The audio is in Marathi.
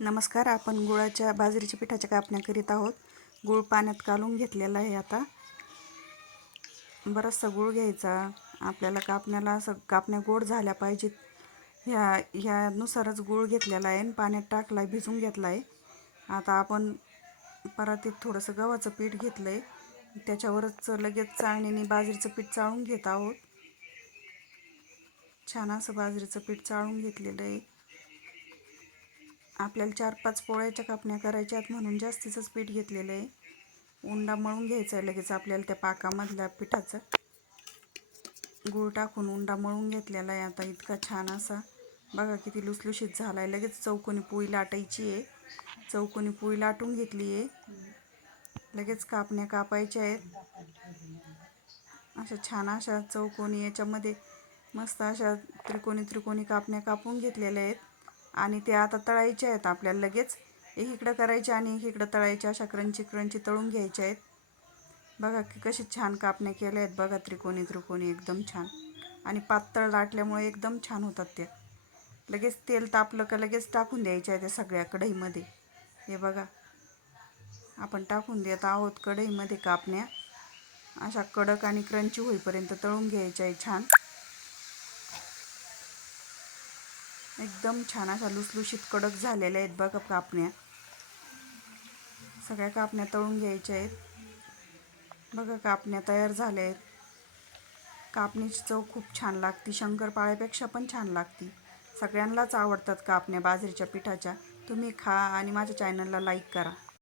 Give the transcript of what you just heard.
नमस्कार. आपण गुळाच्या बाजरीच्या पिठाच्या कापण्या करीत आहोत. गूळ पाण्यात कालवून घेतलेला आहे. आता बराचसा गूळ घ्यायचा. आपल्याला कापण्याला कापण्या गोड झाल्या पाहिजेत ह्यानुसारच गूळ घेतलेला आहे आणि पाण्यात टाकला आहे, भिजून घेतला आहे. आता आपण परातीत थोडंसं गव्हाचं पीठ घेतलं आहे, त्याच्यावरच लगेच चाळणीने बाजरीचं पीठ चाळून घेत आहोत. छान असं बाजरीचं पीठ चाळून घेतलेलं आहे. आपल्याला 4-5 पोळ्याच्या कापण्या करायच्या आहेत म्हणून जास्तीचंच पीठ घेतलेलं आहे. उंडा मळून घ्यायचा आहे लगेच आपल्याला त्या पाकामधल्या पिठाचा. गूळ टाकून उंडा मळून घेतलेला आहे. आता इतका छान असा बघा किती लुसलुशीत झाला आहे. लगेच चौकोनी पोळी लाटायची आहे. चौकोनी पोळी लाटून घेतली आहे. लगेच कापण्या कापायच्या आहेत. अशा छान अशा चौकोनी याच्यामध्ये मस्त अशा त्रिकोणी कापण्या कापून घेतलेल्या आहेत आणि ते आता तळायचे आहेत. आपल्याला लगेच एकीकडं करायचे आणि एकीकडं तळायचे. अशा क्रंची तळून घ्यायच्या आहेत. बघा की कशी छान कापण्या केल्या आहेत. बघा त्रिकोणी एकदम छान आणि पातळ लाटल्यामुळे एकदम छान होतात त्या. लगेच तेल तापलं का लगेच टाकून द्यायच्या आहेत त्या सगळ्या कढईमध्ये. हे बघा आपण टाकून देत आहोत कढईमध्ये कापण्या. अशा कडक आणि क्रंची होईपर्यंत तळून घ्यायच्या आहे छान. एकदम छान अशा लुसलुशीत कडक झालेल्या आहेत बघा कापण्या. सगळ्या कापण्या तळून घ्यायच्या आहेत. बघा कापण्या तयार झाल्या आहेत. कापणीची चव खूप छान लागते. शंकरपाळ्यापेक्षा पण छान लागते. सगळ्यांनाच आवडतात कापण्या बाजरीच्या पिठाच्या. तुम्ही खा आणि माझ्या चॅनलला लाईक करा.